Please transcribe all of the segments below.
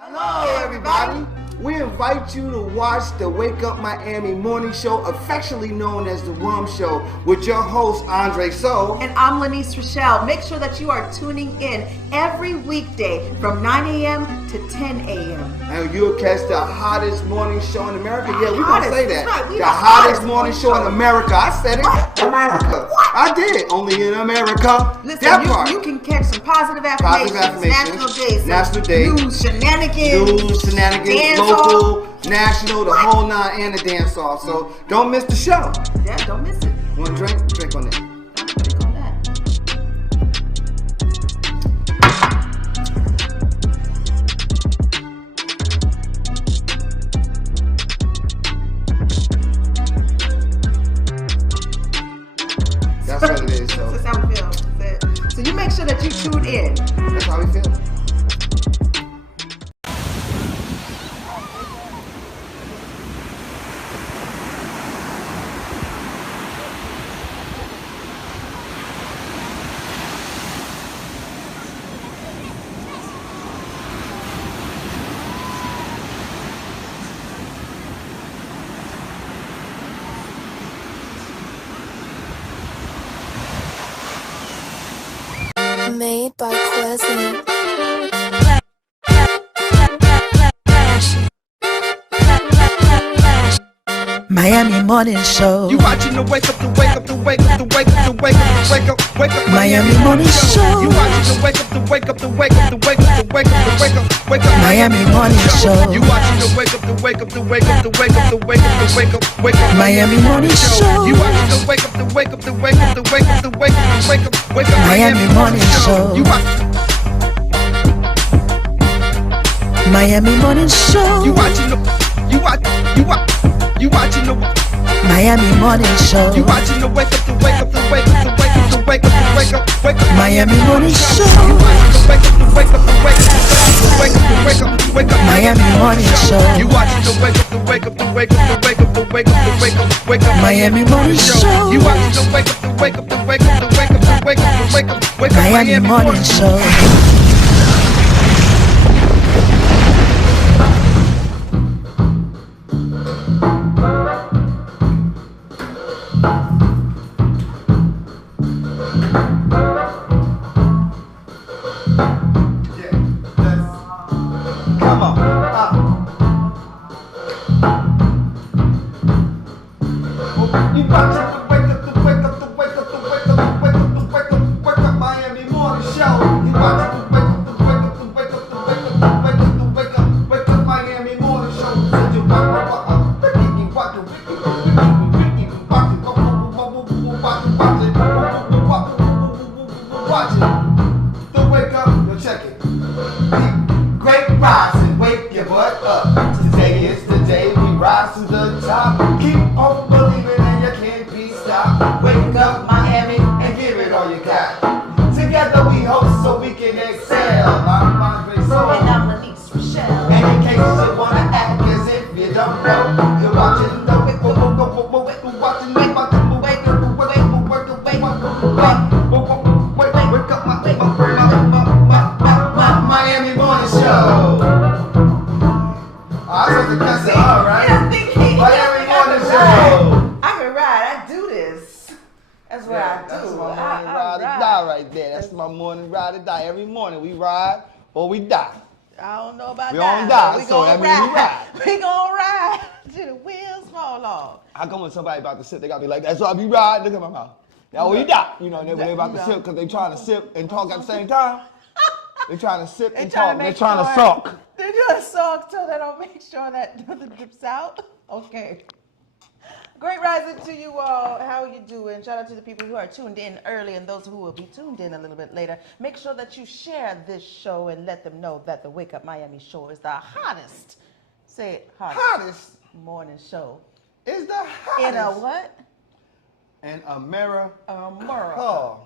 Hello, everybody. We invite you to watch the Wake Up Miami morning show, affectionately known as the Rum Show, with your host, Andre So. And I'm Lanice Rochelle. Make sure that you are tuning in every weekday from 9 a.m. to 10 a.m. And you'll catch the hottest morning show in America. Yeah, we're going to say that. Right, the hottest morning show in America. I said it. What? America. What? I did. Only in America. Listen, that part. You can catch some positive affirmations. National days. News, shenanigans. Dance local, national, the whole nine, and the dance off. So don't miss the show. Yeah, don't miss it. Want a drink? Drink on it. Drink on that. That's what it is. So that's how we feel. So you make sure that you tune in. That's how we feel. Made by Quezzy. Miami Morning Show. You watching the wake up, the wake up, the wake up, the wake up, the wake up, the wake up, wake up. Miami Morning Show. You watching the wake up, the wake up, the wake up, the wake up, the wake up, the wake up, wake up. Miami Morning Show. You watching the wake up, the wake up, the wake up, the wake up, the wake up, the wake up, wake up. Miami Morning Show. You watching the wake up, the wake up, the wake up, the wake up, the wake up, the wake up, wake up. Miami Morning Show. You watch. Miami Morning Show. You watching the. You watching the. Miami Morning Show. You watching the wake up, the wake up, the wake up, the wake up, the wake up, the wake up, wake up. Miami Morning Show. You watching the wake up, the wake up, the wake up, the wake up, the wake up, the wake up. Miami Morning Show. You watching the wake up, the wake up, the wake up, the wake up, the wake up, the wake up, wake up. Miami Morning Show. You watching the wake up, the wake up, the wake up, the wake up, the wake up, the wake up, wake up. Miami Morning Show. Or we die. I don't know about that. We don't die, so that means we ride. We gonna ride till the wheels fall off. How come when somebody about to sip, they gotta be like, that's why we ride, look at my mouth. Now we die. You know, they about to sip because they trying to sip and talk at the same time. They trying to sip and talk. They're trying to suck. They're doing a suck so they don't make sure that nothing drips out. Okay. Great rising to you all. How are you doing? Shout out to the people who are tuned in early and those who will be tuned in a little bit later. Make sure that you share this show and let them know that the Wake Up Miami show is the hottest. Say it, hottest morning show. Is the hottest. In a what? In America.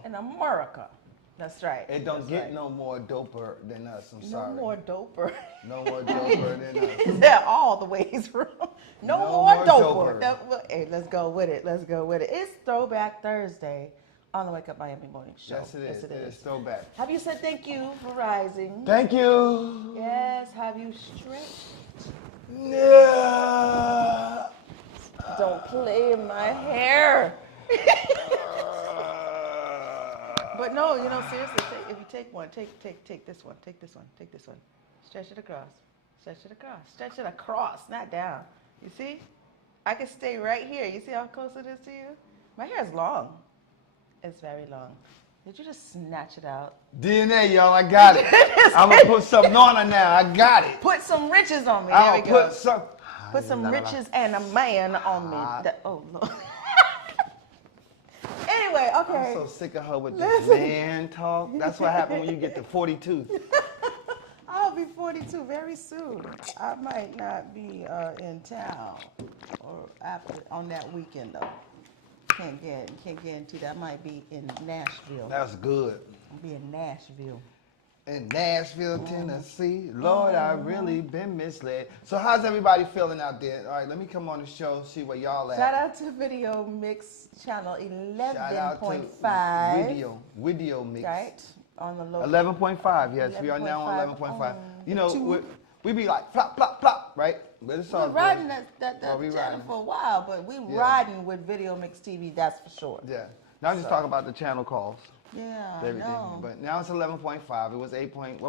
In America. That's right. It don't get no more doper than us. I'm sorry. No more doper. No more doper than us. Is that all the ways wrong? No more doper. Hey, let's go with it. Let's go with it. It's Throwback Thursday on the Wake Up Miami Morning Show. Yes, it is. Yes, it It is. is Throwback. Have you said thank you for rising? Thank you. Yes. Have you stretched? Yeah. Don't play in my hair. But no, you know, seriously, if you take one, take this one, take this one, take this one. Stretch it across. Stretch it across. Stretch it across, not down. You see? I can stay right here. You see how close it is to you? My hair is long. It's very long. Did you just snatch it out? DNA, y'all, I got it. I'm gonna put something on her now. I got it. Put some riches on me. I'll There we go. put Some riches and a man on me. Oh, Lord. Anyway, okay. I'm so sick of her with this man talk. That's what happens when you get to 42. I'll be 42 very soon. I might not be in town or after on that weekend though. Can't get into that. I might be in Nashville. That's good. I'll be in Nashville. In Nashville, Tennessee. Lord, I've really been misled. So how's everybody feeling out there? All right, let me come on the show, see where y'all at. Shout out to Video Mix Channel Shout out to 11.5. Video Mix. Right? On the local. 11.5, yes. We are now on 11.5. You know, we be like flop, flop, flop, right? But it's all We're good. riding that we channel riding. for a while, but we riding with Video Mix TV, that's for sure. Yeah. Now I'm just talking about the channel calls. Yeah, Everything. no. But now it's 11.5. It was 8.4 at the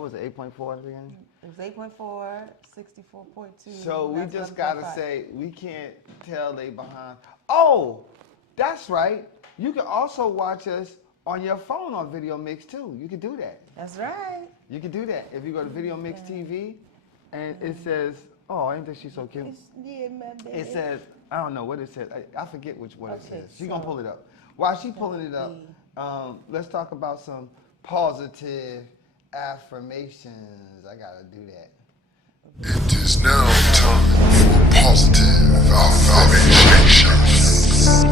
beginning? It was 8.4, 64.2. So we that's just gotta 11.5. say, we can't tell they behind. Oh, that's right. You can also watch us on your phone on Video Mix too. You can do that. That's right. You can do that. If you go to Video Mix TV and it says, oh, ain't that she's so cute? Yeah, my baby. It says, I don't know what it says. I forget which one it Okay, says. She's gonna so pull it up. While she's pulling it up, let's talk about some positive affirmations. I gotta do that. It is now time for positive affirmations.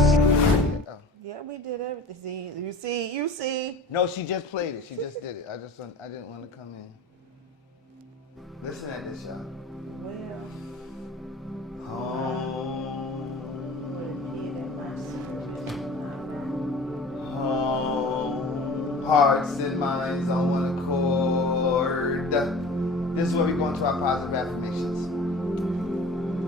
Yeah, we did everything. See, you see. No, she just played it. She just did it. I didn't want to come in. Listen at this, y'all. Well, Home. Hearts and minds on one accord. This is where we go into our positive affirmations.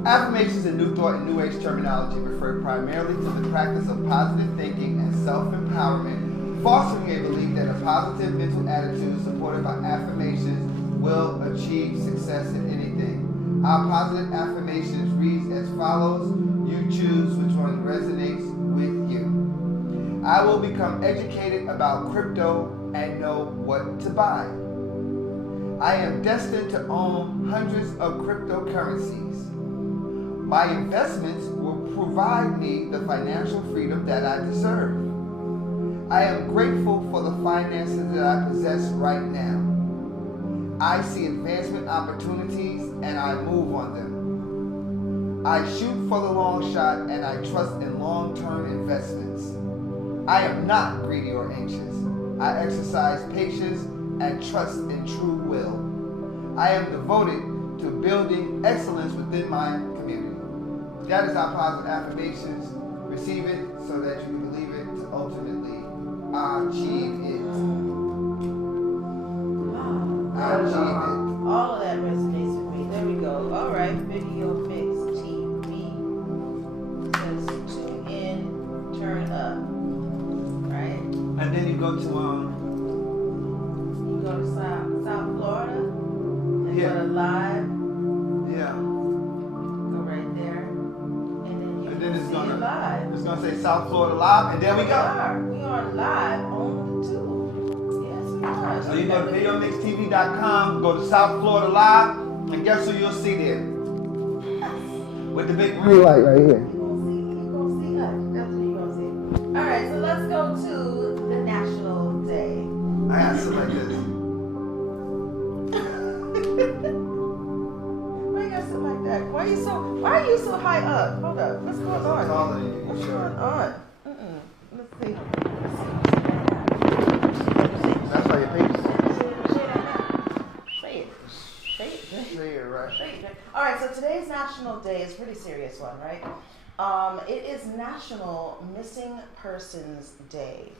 Affirmations in New Thought and New Age terminology refer primarily to the practice of positive thinking and self-empowerment, fostering a belief that a positive mental attitude supported by affirmations will achieve success in anything. Our positive affirmations reads as follows. You choose which one resonates with you. I will become educated about crypto and know what to buy. I am destined to own hundreds of cryptocurrencies. My investments will provide me the financial freedom that I deserve. I am grateful for the finances that I possess right now. I see advancement opportunities and I move on them. I shoot for the long shot and I trust in long-term investments. I am not greedy or anxious. I exercise patience and trust in true will. I am devoted to building excellence within my community. That is our positive affirmations. Receive it so that you can believe it to ultimately achieve it. Achieve it. all of that resonates with me. There we go. All right, Video Mix TV says tune in, turn up. Right? And then you go to You go to South Florida and Yeah. go to live. yeah. Go right there, and then you And then can it's see gonna it live. It's gonna say South Florida Live, and there we go. We are live on the tube. Yes, we are. So you go to VideoMixTV.com, go to South Florida Live, and guess who you'll see there? With the big green light right here. You gonna see us. That's what you gonna see. All right, so let's go to the National Day. I gotta sit like this. Why you gotta sit like that? Why are you so high up? Hold up. What's going on? Taller than you, What's sure. going on? Let's see. That's why your papers. Say it. Say it. Say it right. All right, so today's National Day is a pretty serious one, right? It is National Missing Persons Day.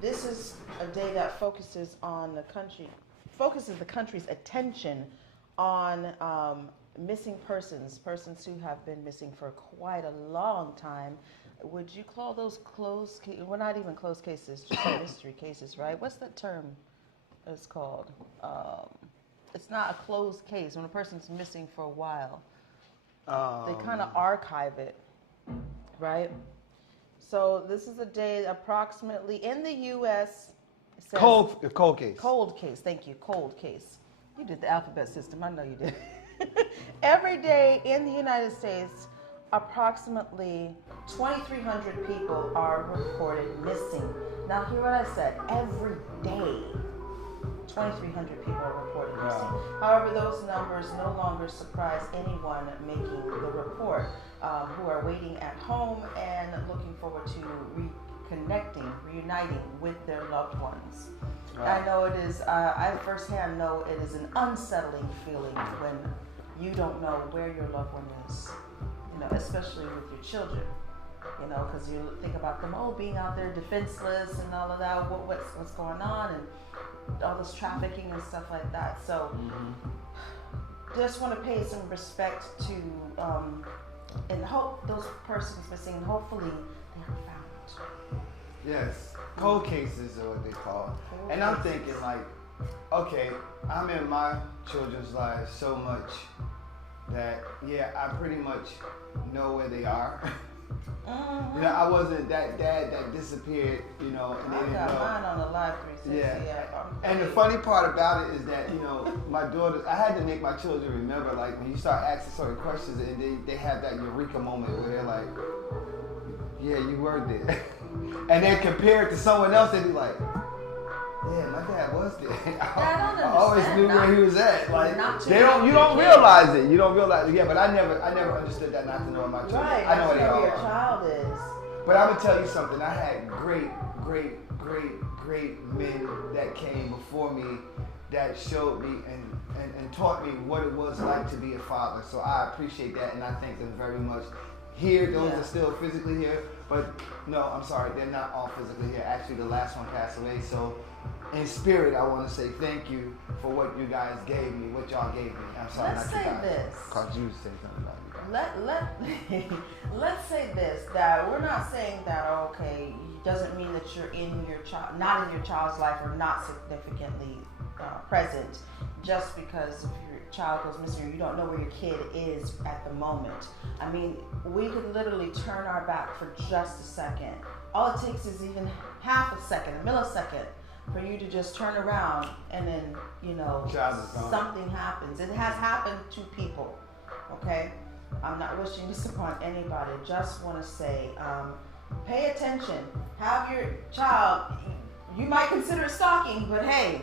This is a day that focuses the country's attention on missing persons who have been missing for quite a long time. Would you call those closed cases? Well, not even closed cases, just mystery cases, right? What's that term it's called? It's not a closed case when a person's missing for a while. They kind of archive it, right? So this is a day approximately in the U.S. Cold case. Cold case, thank you, cold case. You did the alphabet system, I know you did. Every day in the United States, approximately 2,300 people are reported missing. Now hear what I said, every day. 2,300 people are reported missing. However, those numbers no longer surprise anyone making the report, who are waiting at home and looking forward to reuniting with their loved ones. I know it is, I firsthand know it is an unsettling feeling when you don't know where your loved one is, you know, especially with your children, you know, because you think about them, being out there defenseless and all of that, what's going on, and all this trafficking and stuff like that. So just want to pay some respect to and hope those persons missing, hopefully they are found. Yes, cold cases are what they call. And I'm thinking like, okay, I'm in my children's lives so much that I pretty much know where they are. You know, I wasn't that dad that disappeared, you know, and they didn't know. I got mine on the live 360. Yeah. And the funny part about it is that, you know, my daughters, I had to make my children remember, like, when you start asking certain questions and they have that eureka moment where they're like, yeah, you were there. And then compare it to someone else, they'd be like, yeah, my dad was there. I always knew where he was at. Like, you don't realize it. You don't realize it. Yeah, but I never understood that not to know my children. Right, I know where they where are. your child is. But I'm gonna tell you something. I had great men that came before me that showed me and taught me what it was like to be a father. So I appreciate that, and I thank them very much. Here, those are still physically here, but no, I'm sorry, they're not all physically here. Actually, the last one passed away. So in spirit, I want to say thank you for what you guys gave me, what y'all gave me. I'm sorry, Let's not you say guys. this. Cause you said something about you guys. Let's say this, that we're not saying that, okay, it doesn't mean that you're not in your child's life or not significantly present just because if your child goes missing or you don't know where your kid is at the moment. I mean, we could literally turn our back for just a second. All it takes is even half a second, a millisecond, for you to just turn around and then, you know, something happens. It has happened to people, okay? I'm not wishing this upon anybody. Just want to say, pay attention. Have your child, you might consider it stalking, but hey,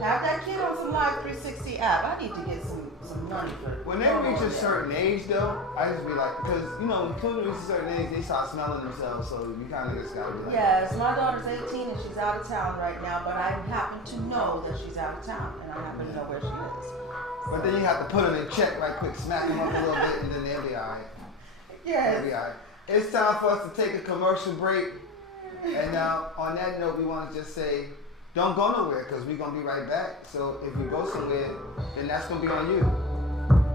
have that kid on some Live 360 app. I need to get some money for it. When they reach a certain age, though, I just be like, because, you know, when children reach a certain age, they start smelling themselves, so you kind of just got to be like, yes, my daughter's 18 and she's out of town right now, but I happen to know that she's out of town, and I happen to know where she is. But then you have to put them in check right quick, smack them up a little bit, and then they'll be all right. Yes. They'll be all right. It's time for us to take a commercial break. And now, on that note, we want to just say, don't go nowhere, because we're going to be right back. So if you go somewhere, then that's going to be on you.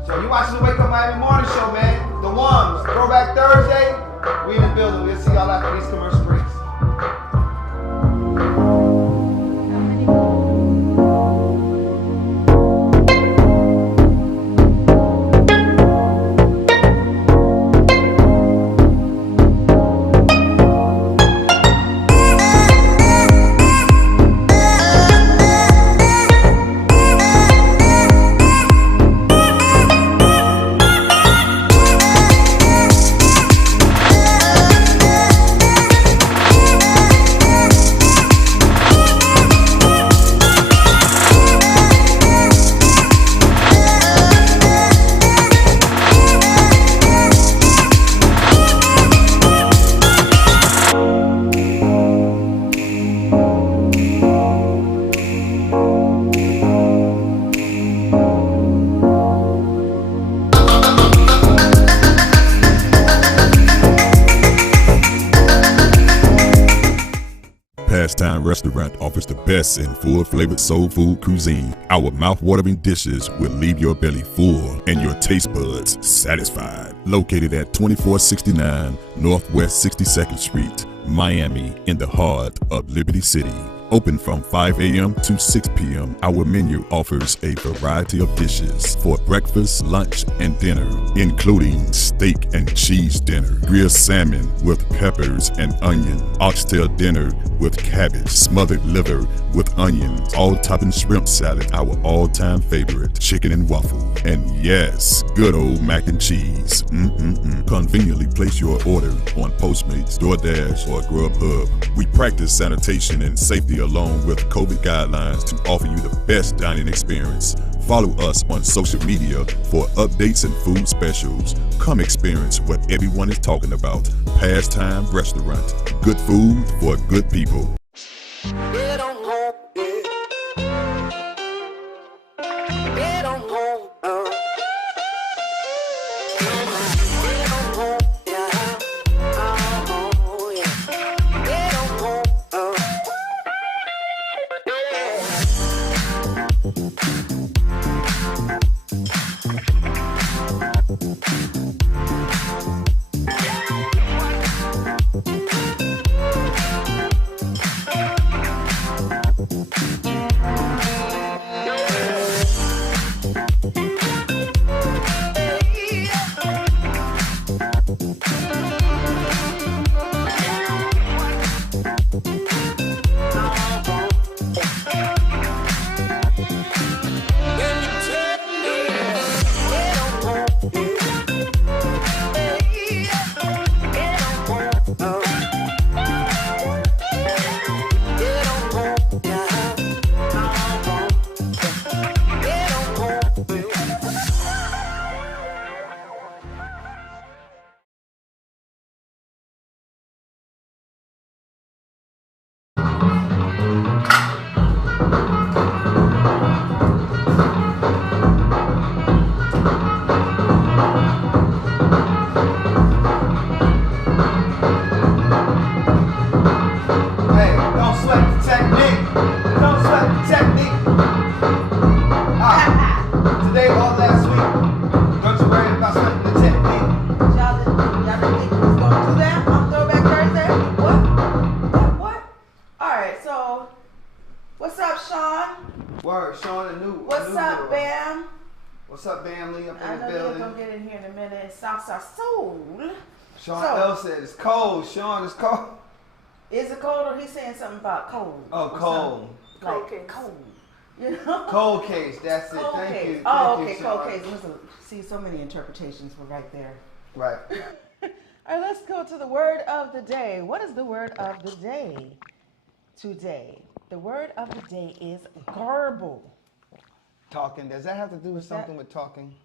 So you watching the Wake Up Miami Morning Show, man. The Wums, Throwback Thursday. We in the building. We'll see y'all after these commercial breaks. Pastime Restaurant offers the best in full-flavored soul food cuisine. Our mouth-watering dishes will leave your belly full and your taste buds satisfied. Located at 2469 Northwest 62nd Street, Miami, in the heart of Liberty City. Open from 5 a.m. to 6 p.m. Our menu offers a variety of dishes for breakfast, lunch, and dinner, including steak and cheese dinner, grilled salmon with peppers and onion, oxtail dinner with cabbage, smothered liver with onions, all-topping shrimp salad, our all-time favorite, chicken and waffle, and yes, good old mac and cheese. Conveniently place your order on Postmates, DoorDash, or Grubhub. We practice sanitation and safety along with COVID guidelines to offer you the best dining experience. Follow us on social media for updates and food specials. Come experience what everyone is talking about. Pastime Restaurant. Good food for good people. Sean L said it's cold. Sean, it's cold. Is it cold or he's saying something about cold? Oh, cold. Like cold. You know? Cold case, that's it. Cold Thank case. you. Oh, Thank okay, you, cold Sean. case. Listen, see, so many interpretations were right there. Right. All right, let's go to the word of the day. What is the word of the day today? The word of the day is garble. Talking. Does that have to do with something with talking?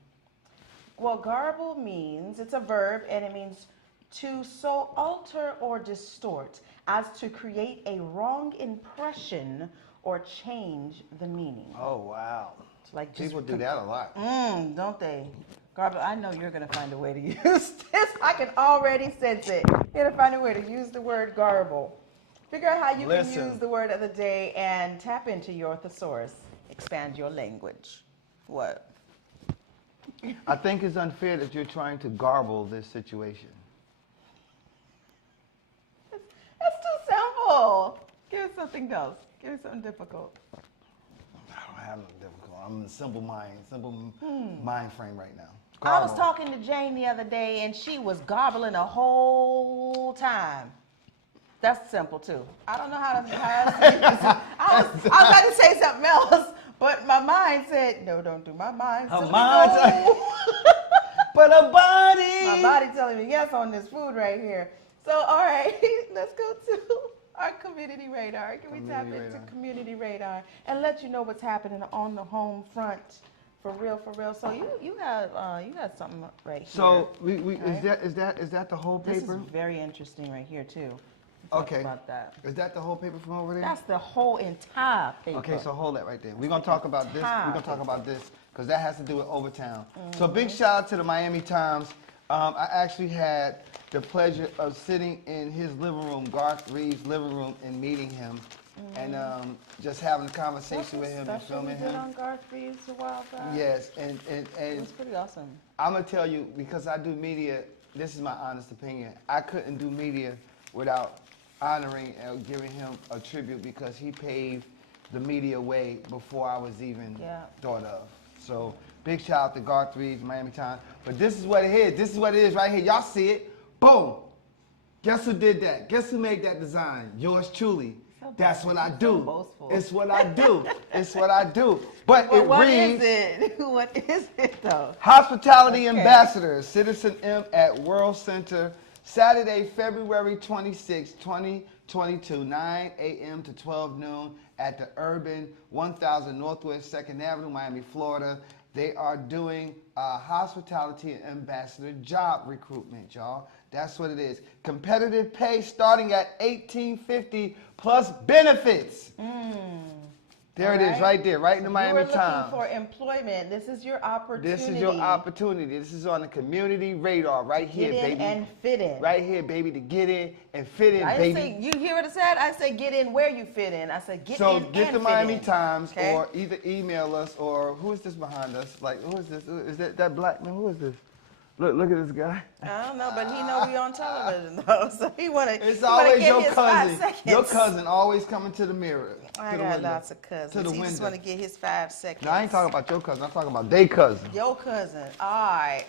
Well, garble means, it's a verb, and it means to so alter or distort as to create a wrong impression or change the meaning. Oh, wow. Like people do that a lot. Don't they? Garble, I know you're going to find a way to use this. I can already sense it. You're going to find a way to use the word garble. Figure out how you can use the word of the day and tap into your thesaurus. Expand your language. What? I think it's unfair that you're trying to garble this situation. That's too simple. Give us something else. Give us something difficult. I don't have no difficult. I'm in a simple mind frame right now. Garble. I was talking to Jane the other day, and she was garbling the whole time. That's simple too. I don't know how to. I was about to say something else, but my mind said, "No, don't do." My mind said, "No." But a body. My body telling me yes on this food right here. So, all right, let's go to our community radar. Can we tap into community radar and let you know what's happening on the home front? For real, for real. So you got something right here. So is that the whole paper? This is very interesting right here too. Okay. About that. Is that the whole paper from over there? That's the whole entire paper. Okay, so hold that right there. We're gonna talk about this. We're gonna talk about this because that has to do with Overtown. So big shout out to the Miami Times. I actually had the pleasure of sitting in his living room, Garth Reeves' living room, and meeting him, and just having a conversation with him and filming him. on Garth Reeves a while back. Yes, and It was pretty awesome. I'm gonna tell you, because I do media, this is my honest opinion. I couldn't do media without honoring and giving him a tribute, because he paved the media way before I was even thought of. So big shout out to Garth Reeves, Miami Times. But this is what it is. This is what it is right here. Y'all see it. Boom. Guess who did that? Guess who made that design? Yours truly. That's what I do. It's what I do. It's what I do. But it what reads. What is it? What is it though? Hospitality Ambassador, Citizen M at World Center, Saturday, February 26, 2022, 9 a.m. to 12 noon at the Urban 1000 Northwest 2nd Avenue, Miami, Florida. They are doing hospitality ambassador job recruitment, y'all. That's what it is. Competitive pay starting at $18.50 plus benefits. There it is, right there, right in the Miami Times. You're looking for employment. This is your opportunity. This is your opportunity. This is on the community radar right here, baby. Get in and fit in. Right here, baby, to get in and fit in, I baby. didn't say, you hear what I said? I said get in where you fit in. I said get in So and get the fit Miami in. Times, Okay? or either email us, or who is this behind us? Like, who is this? Is that black man? Who is this? Look at this guy. I don't know, but he know we on television though, so he wanna. It's he wanna always get your his cousin. 5 seconds. Your cousin always coming to the mirror. I to the got window, lots of cousins. To the He window. just want to get his 5 seconds. No, I ain't talking about your cousin. I'm talking about they cousin. Your cousin. All right.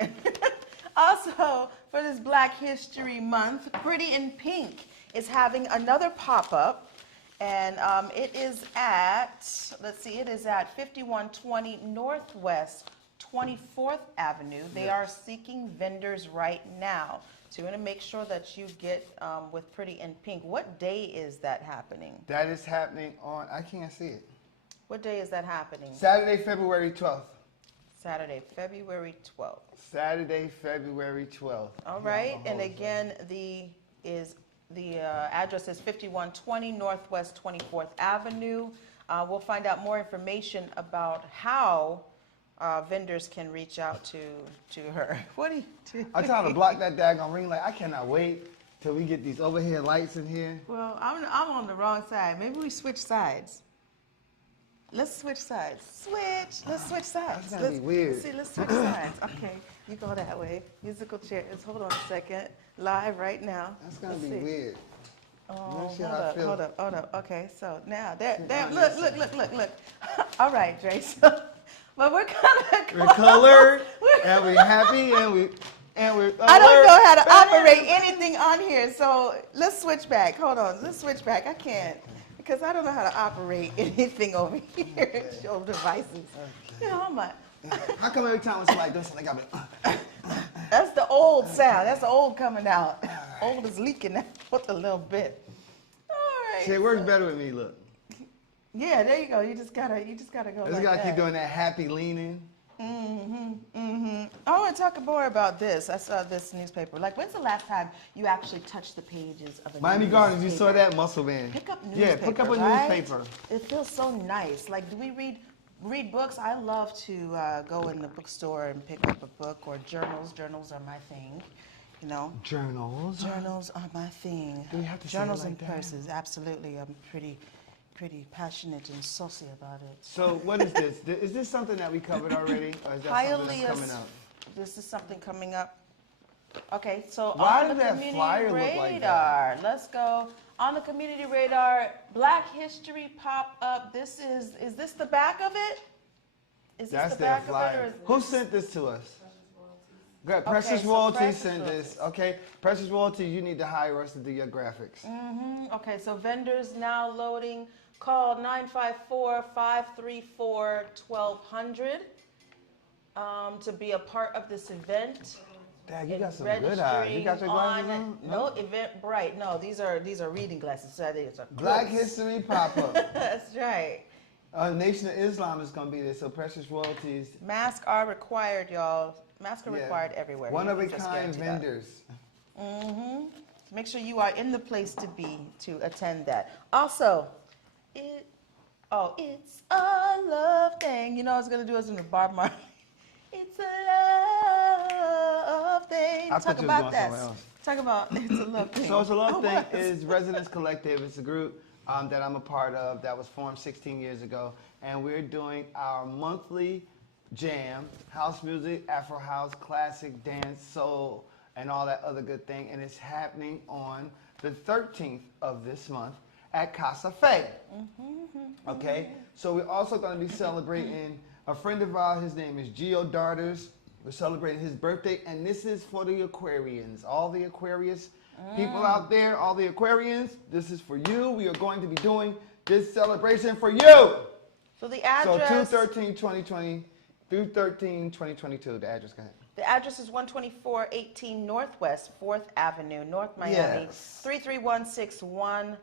Also, for this Black History Month, Pretty in Pink is having another pop-up. And it is at, let's see, it is at 5120 Northwest 24th Avenue. They are seeking vendors right now. So you want to make sure that you get with Pretty in Pink. What day is that happening? That is happening on, I can't see it. What day is that happening? Saturday, February 12th. Saturday, February 12th. Saturday, February 12th. All right, and again, the address is 5120 Northwest 24th Avenue. We'll find out more information about how vendors can reach out to her. What do you do? I'm trying to block that daggone ring light. I cannot wait till we get these overhead lights in here. Well, I'm on the wrong side. Maybe we switch sides. Let's switch sides. Switch. Let's switch sides. That's gonna be weird. Let's switch sides. Okay, you go that way. Musical chairs. Hold on a second. Live right now. That's gonna Let's be see. weird. Oh, Hold up. Okay, so now there. Look. All right, Dre. So, but we're kind of We're colored and we're happy and we're I don't know how to operate anything on here, so let's switch back. Hold on, let's switch back. I can't, because I don't know how to operate anything over here. Show devices. You know, I'm like, How come every time when somebody does something, I gotta that's the old sound. That's the old coming out. Old is leaking out a little bit. All right. See, it works better with me, look. Yeah, there you go. You just gotta go. Just like gotta that. keep doing that happy leaning. I want to talk more about this. I saw this newspaper. Like, when's the last time you actually touched the pages of a Miami newspaper? Gardens, you saw that muscle band. Pick up newspaper. Yeah, pick up a right? newspaper. It feels so nice. Like, do we read books? I love to go in the bookstore and pick up a book, or journals. Journals are my thing. You know. Journals. Journals are my thing. Do we have to say it journals like and that? purses. Absolutely. I'm pretty passionate and saucy about it. So what is this? Is this something that we covered already, or is that something that's coming up? This is something coming up. Okay, so Why on does the that community flyer look radar, like that? let's go on the community radar. Black History pop up. Is this the back of it? Is this That's the their back of it, or flyer. is Who this- sent this to us? Good. Okay, Precious so Royalty Precious sent Royalty. this. Okay, Precious Royalty, you need to hire us to do your graphics. Okay, so vendors now loading. Call 954-534-1200 to be a part of this event. Dad, you got some Registering good eyes. You got your glasses on? No, Eventbrite. No, these are reading glasses. So it's a Black close. History pop-up. That's right. Nation of Islam is going to be there, so Precious Royalties. Masks are required, y'all. Masks are Yeah. required everywhere. One We of a can just kind guarantee that. vendors. Make sure you are in the place to be to attend that. Also, it's a love thing. You know, I was gonna do us in the Bob Marley. It's a love thing. I Talk thought you was about going that. somewhere else. Talk about It's a Love Thing. So It's a Love Oh, Thing what? is Residence Collective. It's a group that I'm a part of that was formed 16 years ago. And we're doing our monthly jam, house music, Afro house, classic, dance, soul, and all that other good thing. And it's happening on the 13th of this month at Casa Fe. Okay? So we're also going to be celebrating a friend of ours. His name is Gio Darters. We're celebrating his birthday, and this is for the Aquarians. All the Aquarius people out there, all the Aquarians, this is for you. We are going to be doing this celebration for you. So the address. So 2/13/2020 through 13/2022. The address, go ahead. The address is 12418 Northwest 4th Avenue, North Miami, Yes. 33161.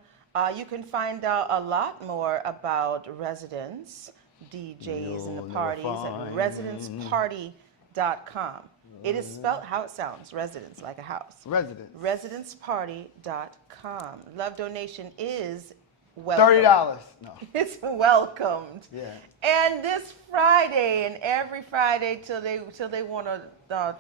You can find out a lot more about Residence, DJs, and the parties at residenceparty.com. It is spelled how it sounds, residence, like a house. Residence. Residenceparty.com. Love donation is welcome. $30. No. It's welcomed. Yeah. And this Friday and every Friday till they want to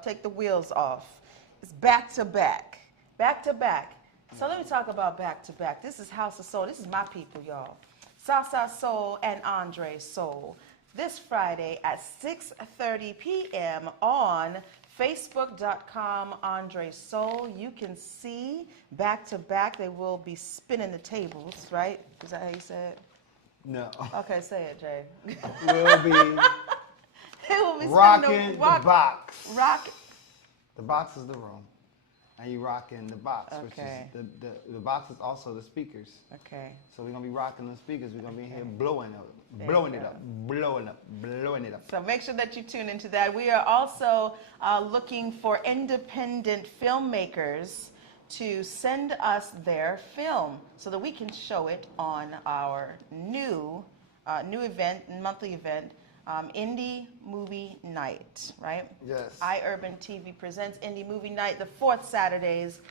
take the wheels off, it's back to back, back to back. So let me talk about back to back. This is House of Soul. This is my people, y'all. Salsa Soul and Andre Soul. This Friday at 6:30 p.m. on Facebook.com Andre Soul. You can see back to back. They will be spinning the tables, right? Is that how you say it? No. Okay, say it, Jay. We'll be They will be rocking the box. Rock. The box is the room. And you rocking the box, Okay. which is the box is also the speakers. Okay. So we're gonna be rocking the speakers. We're gonna be here blowing it up, There blowing you it go. up, blowing up, blowing it up. So make sure that you tune into that. We are also looking for independent filmmakers to send us their film so that we can show it on our new event, monthly event, Indie Movie Night, right? Yes. EYEURBANTV presents Indie Movie Night the 4th Saturdays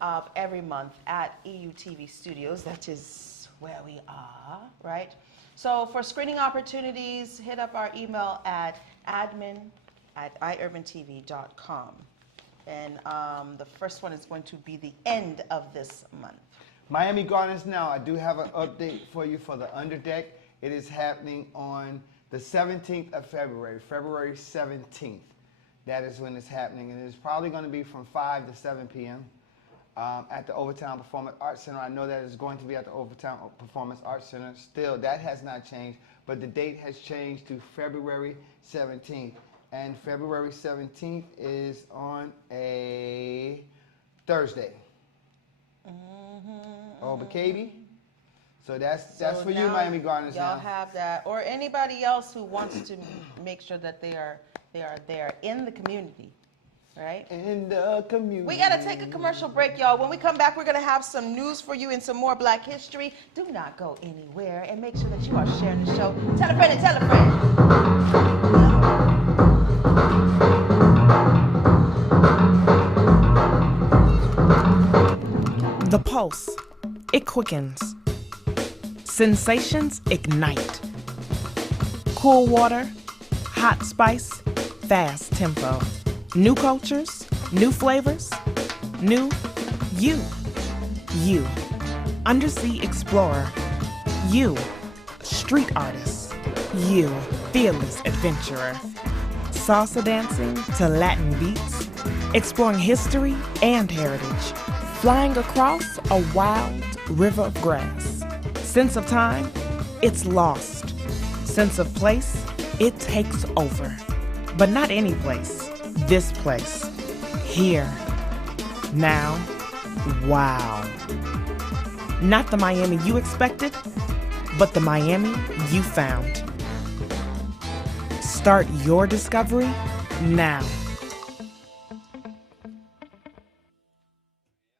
of every month at EUTV Studios. That is where we are, right? So for screening opportunities, hit up our email at admin@EYEURBANTV.com. And the first one is going to be the end of this month. Miami Gardens Now. I do have an update for you for the Underdeck. It is happening on the 17th of February, February 17th. That is when it's happening, and it's probably going to be from 5 to 7 p.m. At the Overtown Performance Arts Center. I know that it's going to be at the Overtown Performance Arts Center. Still, that has not changed, but the date has changed to February 17th. And February 17th is on a Thursday. Oh, but Katie? So that's for you, now Miami Gardens y'all now. have that, or anybody else who wants to make sure that they are there in the community, right? In the community. We got to take a commercial break, y'all. When we come back, we're going to have some news for you and some more Black history. Do not go anywhere, and make sure that you are sharing the show. Tell a friend and tell a friend. The pulse, it quickens. Sensations ignite. Cool water, hot spice, fast tempo. New cultures, new flavors, new you. You, undersea explorer. You, street artist. You, fearless adventurer. Salsa dancing to Latin beats, exploring history and heritage. Flying across a wild river of grass. Sense of time, it's lost. Sense of place, it takes over. But not any place. This place. Here. Now. Wow. Not the Miami you expected, but the Miami you found. Start your discovery now.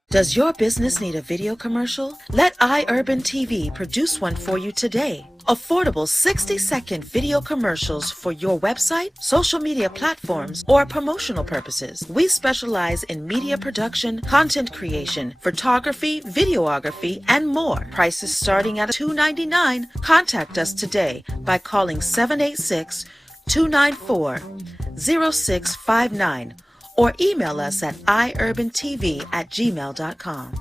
Does your business need a video commercial? Let EYEURBANTV produce one for you today. Affordable 60-second video commercials for your website, social media platforms, or promotional purposes. We specialize in media production, content creation, photography, videography, and more. Prices starting at $2.99. Contact us today by calling 786-294-0659 or email us at EYEURBANTV@gmail.com.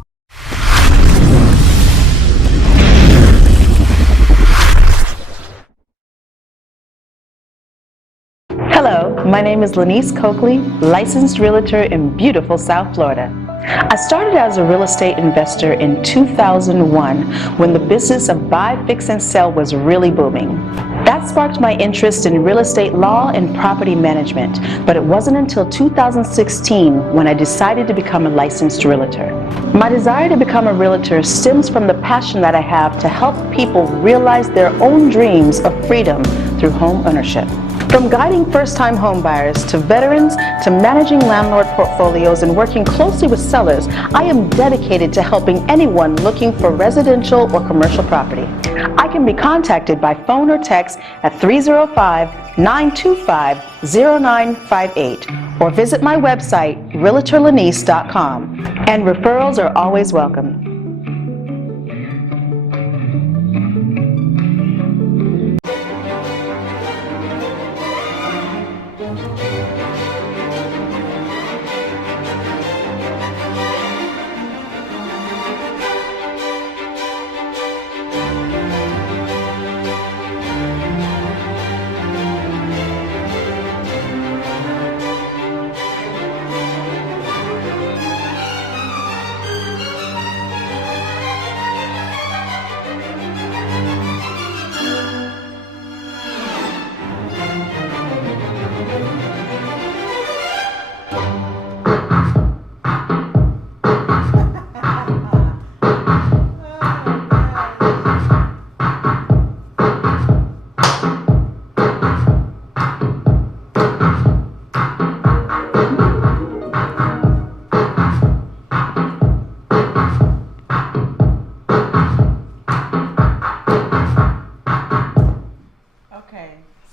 Hello, my name is Lanice Coakley, licensed realtor in beautiful South Florida. I started as a real estate investor in 2001 when the business of buy, fix, and sell was really booming. That sparked my interest in real estate law and property management, but it wasn't until 2016 when I decided to become a licensed realtor. My desire to become a realtor stems from the passion that I have to help people realize their own dreams of freedom through home ownership. From guiding first-time homebuyers to veterans to managing landlord portfolios and working closely with sellers, I am dedicated to helping anyone looking for residential or commercial property. I can be contacted by phone or text at 305-925-0958 or visit my website, realtorlanice.com, and referrals are always welcome.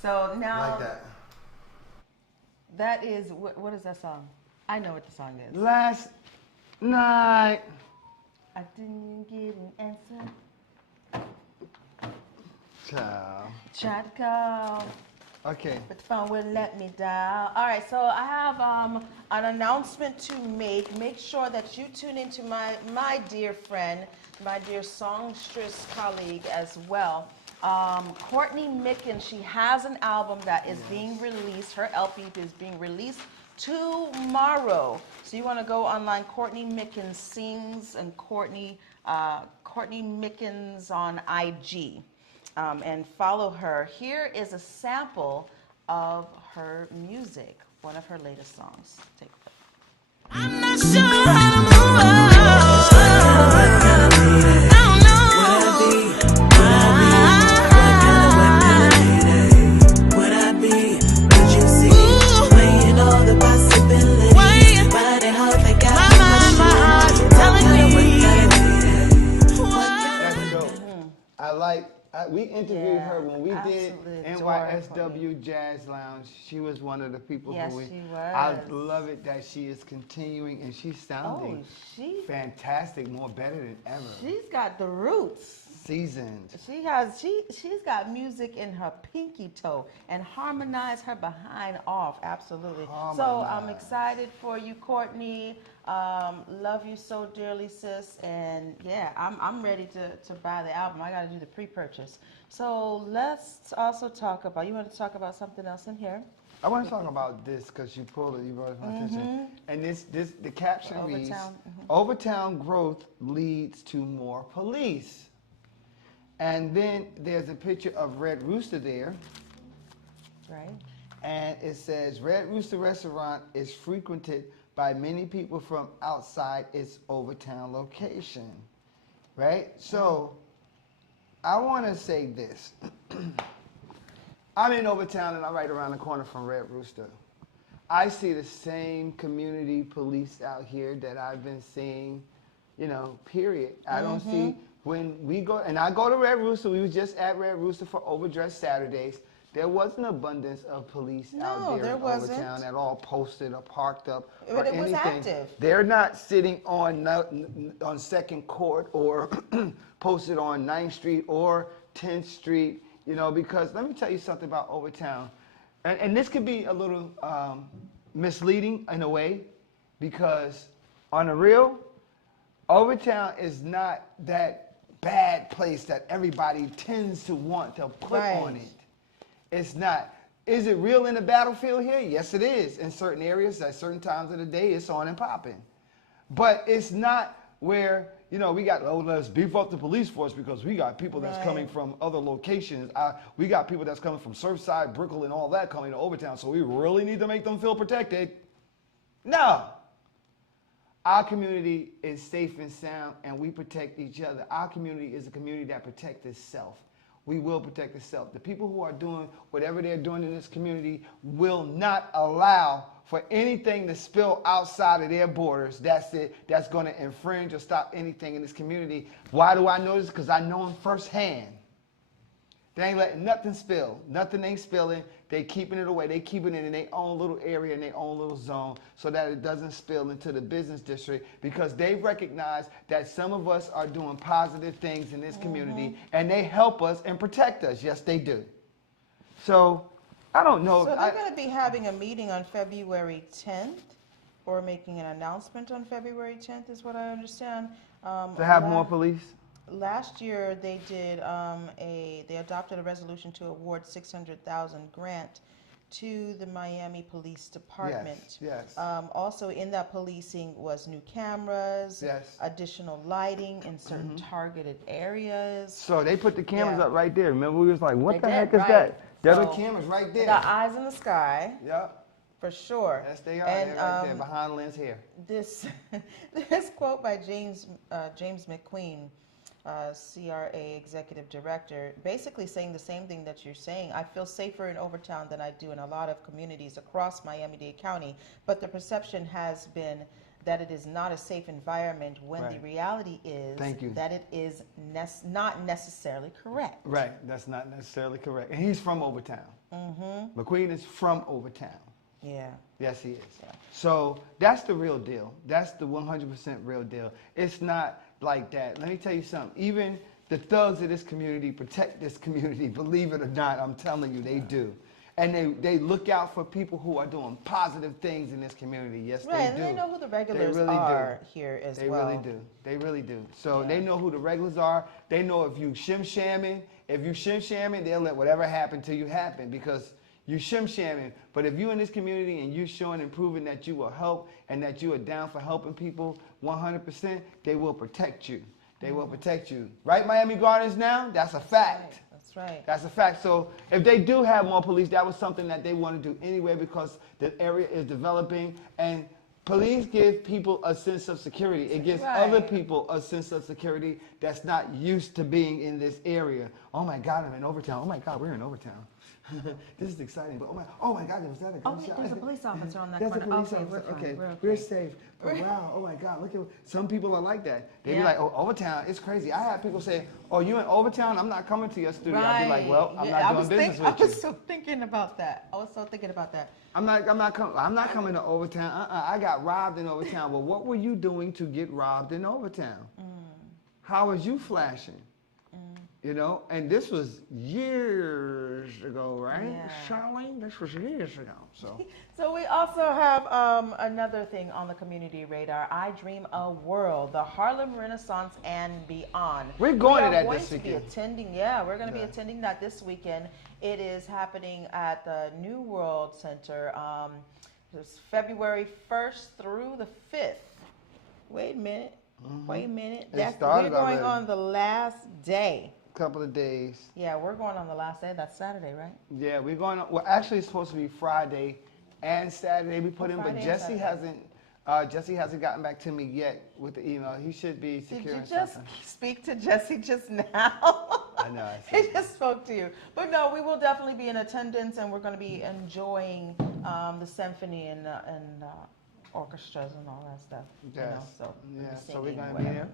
So now, Like that. that is, what is that song? I know what the song is. Last night. I didn't get an answer. Child. Tried to call, Okay. but the phone wouldn't let me dial. All right, so I have an announcement to make. Make sure that you tune into my dear friend, my dear songstress colleague as well. Courtney Mickens, she has an album that is being released. Her LP is being released tomorrow. So you want to go online, Courtney Mickens Sings, and Courtney Mickens on IG, and follow her. Here is a sample of her music, one of her latest songs. Take a look. I'm not sure how to move on. We interviewed her when we did adorable. NYSW Jazz Lounge. She was one of the people Yes, who she was. I love it that she is continuing and she's sounding fantastic, more better than ever. She's got the roots. Seasoned. She's got music in her pinky toe and harmonized her behind off. Absolutely. So I'm excited for you, Courtney. Love you so dearly, sis. And yeah, I'm ready to buy the album. I got to do the pre-purchase. So let's also talk about, you want to talk about something else in here? I want to talk about this because you brought it to my attention. And the caption reads, Overtown growth leads to more police. And then there's a picture of Red Rooster there. Right. And it says, Red Rooster Restaurant is frequented by many people from outside its Overtown location. Right? So, I want to say this. I'm in Overtown and I'm right around the corner from Red Rooster. I see the same community police out here that I've been seeing, you know, period. I don't see, when we go, and I go to Red Rooster, we was just at Red Rooster for Overdressed Saturdays. There was an abundance of police out there in Overtown at all, posted or parked up or anything. Was active. They're not sitting on 2nd Court or posted on 9th Street or 10th Street, you know, because let me tell you something about Overtown. And this could be a little misleading in a way, because on the real, Overtown is not that bad place that everybody tends to want to put on it. It's not. Is it real in the battlefield here? Yes, it is. In certain areas, at certain times of the day, it's on and popping. But it's not where, you know, we got, oh, let's beef up the police force because we got people that's coming from other locations. We got people that's coming from Surfside, Brickell, and all that coming to Overtown, so we really need to make them feel protected. No. Our community is safe and sound, and we protect each other. Our community is a community that protects itself. We will protect itself. The people who are doing whatever they're doing in this community will not allow for anything to spill outside of their borders. That's it. That's going to infringe or stop anything in this community. Why do I know this? Because I know them firsthand. They ain't letting nothing spill. Nothing ain't spilling. They keeping it away. They keeping it in their own little area, in their own little zone, so that it doesn't spill into the business district, because they recognize that some of us are doing positive things in this community, and they help us and protect us. Yes, they do. So, I don't know. So they're going to be having a meeting on February 10th, or making an announcement on February 10th, is what I understand. To have more police? Last year, they did they adopted a resolution to award $600,000 grant to the Miami Police Department. Yes. Also in that policing was new cameras, yes, additional lighting in certain targeted areas. So they put the cameras up right there. Remember, we was like, what the heck is right. that? There are So the cameras right there. The eyes in the sky. Yep. For sure. Yes, they are. And, They're right there behind Lynn's hair. This quote by James McQueen, CRA Executive Director, basically saying the same thing that you're saying. I feel safer in Overtown than I do in a lot of communities across Miami-Dade County, but the perception has been that it is not a safe environment, when the reality is that it is not necessarily correct. Right, that's not necessarily correct. And he's from Overtown. McQueen is from Overtown. Yeah. Yes, he is. Yeah. So that's the real deal. That's the 100% real deal. It's not like that. Let me tell you something. Even the thugs of this community protect this community, believe it or not. I'm telling you, they do. And they look out for people who are doing positive things in this community. Yes, they do. And they know who the regulars are here as well. They really do. They really do. So they know who the regulars are. They know if you shim-shamming. If you shim-shamming, they'll let whatever happen to you happen, because you shim-shamming. But if you're in this community and you're showing and proving that you will help and that you are down for helping people 100%, they will protect you. They will protect you. Right, Miami Gardens now? That's a fact. That's right. That's a fact. So if they do have more police, that was something that they want to do anyway, because the area is developing, and police give people a sense of security. It gives other people a sense of security that's not used to being in this area. Oh my God, I'm in Overtown. Oh my God, we're in Overtown. This is exciting, but oh my God, was that a gunshot? There's a police officer on that corner. corner. That's a police officer. Okay, we're safe. But wow, oh my God, look at, some people are like that. They be like, oh, Overtown, it's crazy. I had people say, oh, you in Overtown? I'm not coming to your studio. I'd be like, well, I'm not doing business with you. I was so thinking about that. I'm not coming to Overtown. I got robbed in Overtown. Well, what were you doing to get robbed in Overtown? How was you flashing? You know, and this was years ago, right? Yeah. Charlene, this was years ago. So we also have another thing on the community radar. I Dream a World, the Harlem Renaissance and beyond. We're going to that this weekend. We're going to be attending that this weekend. It is happening at the New World Center. It's February 1st through the 5th. Wait a minute. We're going on the last day. Couple of days. Yeah, we're going on the last day. That's Saturday, right? Yeah, we're going on. Well, actually, it's supposed to be Friday and Saturday. We put in, but Jesse hasn't gotten back to me yet with the email. He should be securing something. Did you just speak to Jesse just now? I know. He just spoke to you. But no, we will definitely be in attendance, and we're going to be enjoying the symphony and orchestras and all that stuff. Yes. So we're going to be there.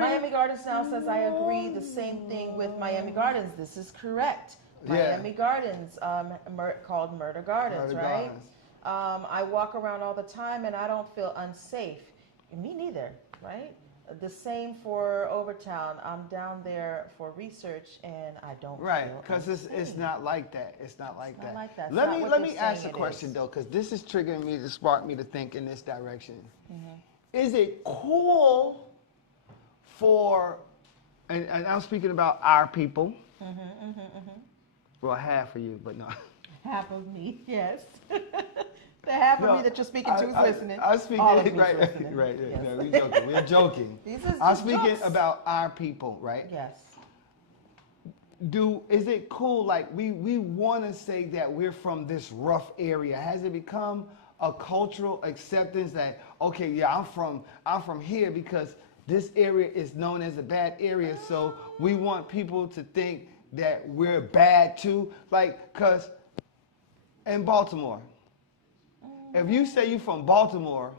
Miami Gardens now says, I agree, the same thing with Miami Gardens. This is correct. Miami Gardens, called Murder Gardens, right? I walk around all the time and I don't feel unsafe. Me neither, right? the same for Overtown. I'm down there for research, and I don't. Right, because it's not like that. It's not like that. Not like that. It's Let not me what let you're me ask a saying it question is. though, because this is triggering me to spark me to think in this direction. Mm-hmm. Is it cool for, and I'm speaking about our people. Well, half of you, but no. Half of me, yes. The half of me that you're speaking to is listening. I'm speaking, All of me is right, listening. right. Yes. No, we're joking. We're joking. These is I'm just speaking jokes. about our people, right? Yes. Is it cool? Like we want to say that we're from this rough area. Has it become a cultural acceptance that okay, yeah, I'm from here because this area is known as a bad area, so we want people to think that we're bad too? Like, cause in Baltimore, if you say you from Baltimore,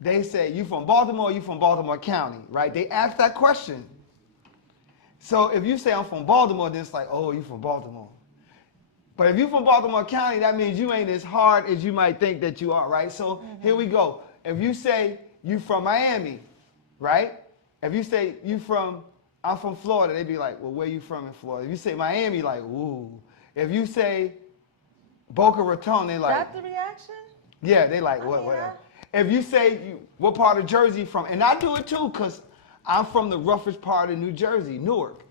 they say you from Baltimore, you from Baltimore County, right? They ask that question. So if you say I'm from Baltimore, then it's like, oh, you from Baltimore. But if you from Baltimore County, that means you ain't as hard as you might think that you are, right? So here we go. If you say you from Miami, right? If you say I'm from Florida, they be like, well, where you from in Florida? If you say Miami, like, ooh. If you say Boca Raton, they like. Is that the reaction? Yeah, they like, what, whatever. If you say, what part of Jersey you from? And I do it too, because I'm from the roughest part of New Jersey, Newark.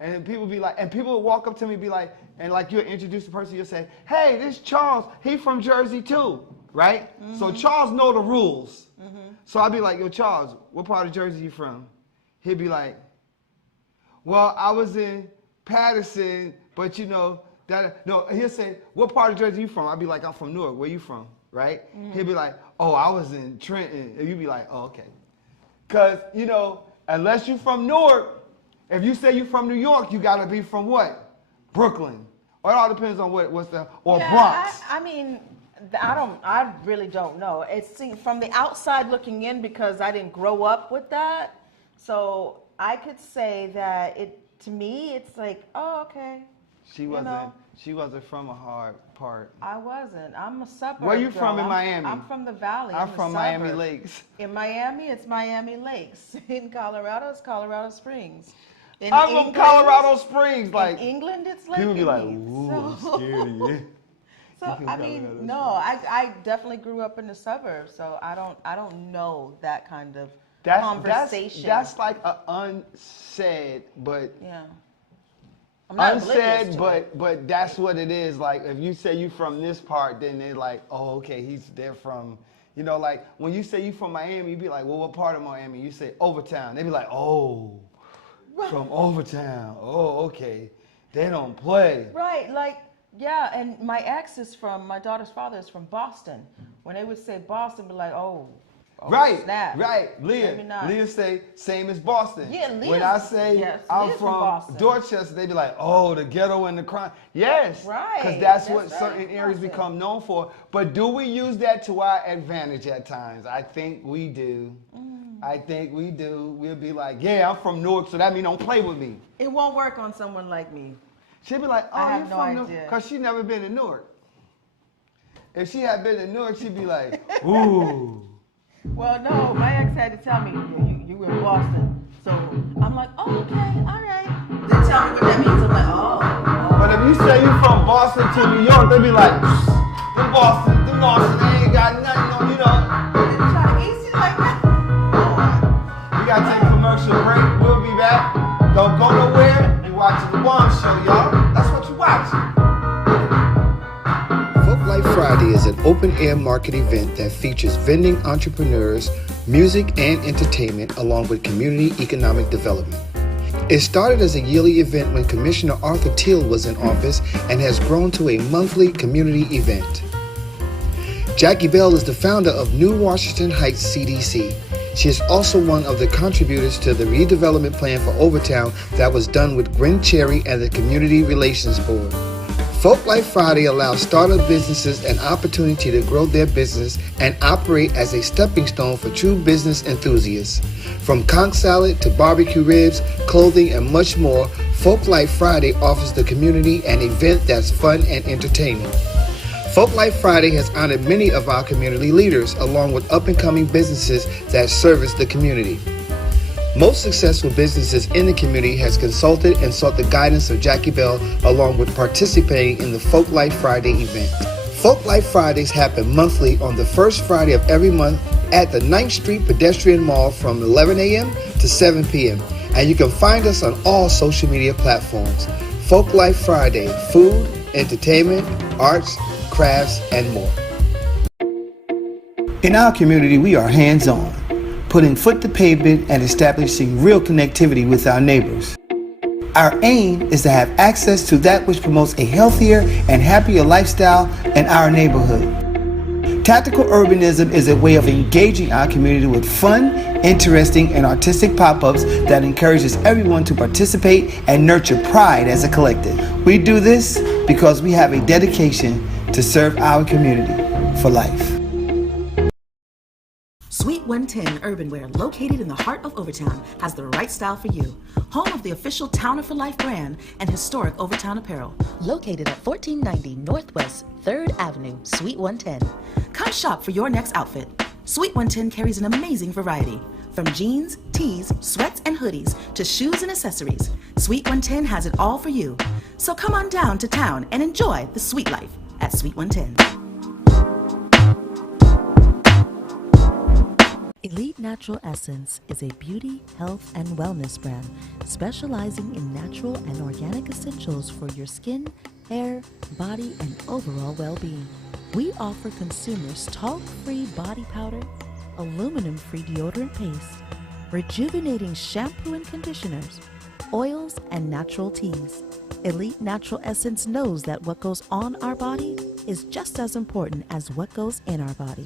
And then people be like, and people will walk up to me and be like, and like you'll introduce the person, you'll say, hey, this Charles, he from Jersey too, right? So Charles know the rules. So I'll be like, yo, Charles, what part of Jersey you from? He'll be like, well, I was in Patterson, but you know, no, he'll say, what part of Jersey you from? I'll be like, I'm from Newark, where you from, right? He'll be like, oh, I was in Trenton. And you'll be like, oh, okay. Because, you know, unless you from Newark, if you say you from New York, you got to be from what? Brooklyn. Or it all depends on Bronx. I mean, I really don't know. It's from the outside looking in because I didn't grow up with that. So I could say that to me, it's like, oh, okay. She wasn't from a hard part. I wasn't. I'm a suburb. Where you from in Miami? I'm from the Valley. I'm from Miami Lakes. In Miami, it's Miami Lakes. In Colorado, it's Colorado Springs. I'm from Colorado Springs. Like in England, it's Lake people be like, Erie. ooh, I'm scared of you. So I mean, no, I definitely grew up in the suburbs, so I don't know that kind of conversation. That's like an unsaid, but yeah. Unsaid, but that's what it is. Like if you say you from this part, then they're like, oh, okay, they're from, you know, like when you say you from Miami, you be like, well, what part of Miami? You say Overtown. They be like, oh, from Overtown. Oh, okay. They don't play. Right, like, yeah, and my daughter's father is from Boston. When they would say Boston, be like, oh, right, snap. right. Leah say same as Boston. Yeah, Leah's, when I say I'm from Dorchester, they be like, oh, the ghetto and the crime. Yes, right. Because that's what certain areas become known for. But do we use that to our advantage at times? I think we do. I think we do. We'll be like, yeah, I'm from Newark, so that means don't play with me. It won't work on someone like me. She'll be like, oh, you're from Newark, because she never been to Newark. If she had been to Newark, she'd be like, ooh. Well, no, my ex had to tell me, you were in Boston. So I'm like, oh, okay, all right. Then tell me what that means. I'm like, oh. But if you say you from Boston to New York, they be like, the Boston, they ain't got nothing on, you know. They try to ease you like that. We got to take a commercial break. We'll be back. Don't go nowhere. You're watching the One Show, y'all. That's what you're watching. Folklife Friday is an open-air market event that features vending entrepreneurs, music and entertainment, along with community economic development. It started as a yearly event when Commissioner Arthur Teal was in office and has grown to a monthly community event. Jackie Bell is the founder of New Washington Heights CDC. She is also one of the contributors to the redevelopment plan for Overtown that was done with Gwen Cherry and the Community Relations Board. Folklife Friday allows startup businesses an opportunity to grow their business and operate as a stepping stone for true business enthusiasts. From conch salad to barbecue ribs, clothing, and much more, Folklife Friday offers the community an event that's fun and entertaining. Folklife Friday has honored many of our community leaders, along with up-and-coming businesses that service the community. Most successful businesses in the community has consulted and sought the guidance of Jackie Bell along with participating in the Folk Life Friday event. Folk Life Fridays happen monthly on the first Friday of every month at the 9th Street Pedestrian Mall from 11 a.m. to 7 p.m. And you can find us on all social media platforms. Folk Life Friday, food, entertainment, arts, crafts, and more. In our community, we are hands-on, putting foot to pavement and establishing real connectivity with our neighbors. Our aim is to have access to that which promotes a healthier and happier lifestyle in our neighborhood. Tactical urbanism is a way of engaging our community with fun, interesting, and artistic pop-ups that encourages everyone to participate and nurture pride as a collective. We do this because we have a dedication to serve our community for life. Suite 110 Urbanwear, located in the heart of Overtown, has the right style for you. Home of the official Towner for Life brand and historic Overtown apparel. Located at 1490 Northwest 3rd Avenue, Suite 110. Come shop for your next outfit. Suite 110 carries an amazing variety. From jeans, tees, sweats, and hoodies to shoes and accessories, Suite 110 has it all for you. So come on down to town and enjoy the sweet life at Suite 110. Elite Natural Essence is a beauty, health, and wellness brand specializing in natural and organic essentials for your skin, hair, body, and overall well-being. We offer consumers talc-free body powder, aluminum-free deodorant paste, rejuvenating shampoo and conditioners, oils, and natural teas. Elite Natural Essence knows that what goes on our body is just as important as what goes in our body.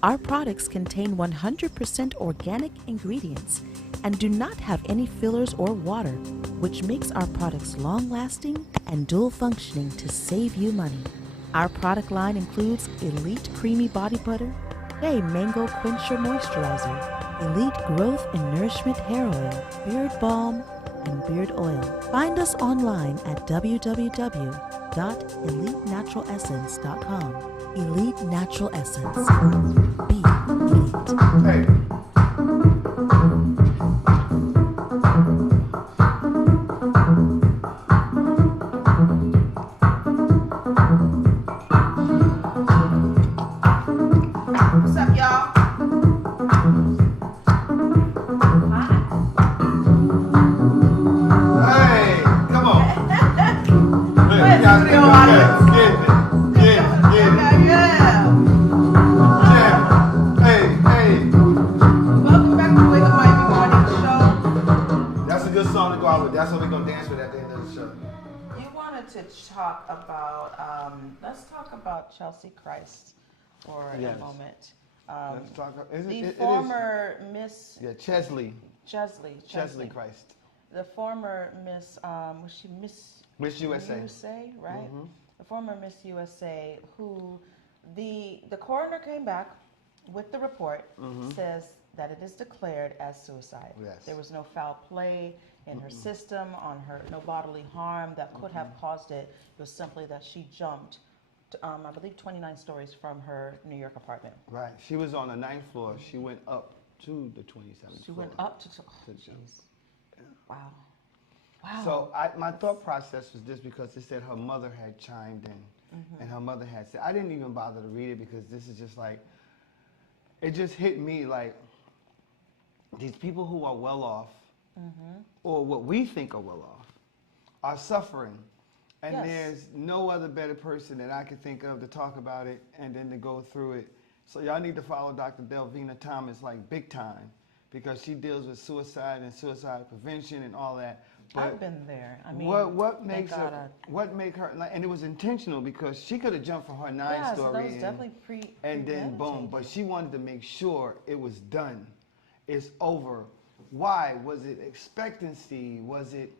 Our products contain 100% organic ingredients and do not have any fillers or water, which makes our products long-lasting and dual-functioning to save you money. Our product line includes Elite Creamy Body Butter, Day Mango Quencher Moisturizer, Elite Growth and Nourishment Hair Oil, Beard Balm, and Beard Oil. Find us online at www.elitenaturalessence.com. Elite Natural Essence. Be elite. Hey. What's up, y'all? Hey, come on. Hey, Where's we got studio to audience? get it. Yeah. Hey. Welcome back to Wake Up Miami Morning Show. That's a good song to go out with. That's what we're going to dance with at the end of the show. You wanted to talk about, let's talk about Chelsea Christ for a moment. Let's talk about the former Miss... Yeah, Chesley Christ. The former Miss, was she Miss USA, right? Mm-hmm. The former Miss USA, who the coroner came back with the report, says that it is declared as suicide. Yes. There was no foul play in her system, on her, no bodily harm that could have caused it. It was simply that she jumped, I believe, 29 stories from her New York apartment. Right. She was on the 9th floor. She went up to the 27th floor. She went up to... jeez. Wow. So my thought process was this, because it said her mother had chimed in, and her mother had said, I didn't even bother to read it because this is just like, it just hit me like, these people who are well off, or what we think are well off, are suffering. And there's no other better person that I could think of to talk about it and then to go through it. So y'all need to follow Dr. Delvina Thomas like big time, because she deals with suicide and suicide prevention and all that. But I've been there. I mean, what makes her, what make her, like, and it was intentional because she could have jumped from her 9 so story that was definitely and then boom, but she wanted to make sure it was done. It's over. Why? Was it expectancy? Was it,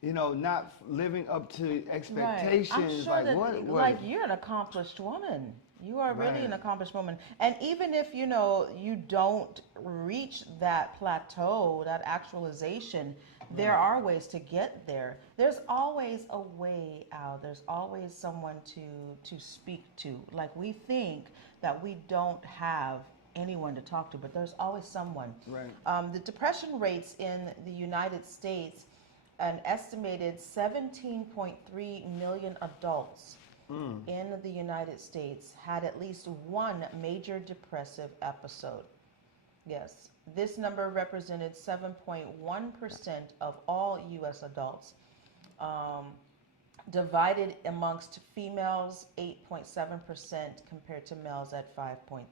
you know, not living up to expectations? Right. I'm sure like that, what? Like, you're an accomplished woman. You are really an accomplished woman. And even if, you know, you don't reach that plateau, that actualization, there are ways to get there. There's always a way out. There's always someone to speak to. Like, we think that we don't have anyone to talk to, but there's always someone. Right. The depression rates in the United States, an estimated 17.3 million adults in the United States had at least one major depressive episode. Yes, this number represented 7.1% of all U.S. adults. Divided amongst females, 8.7% compared to males at 5.3%.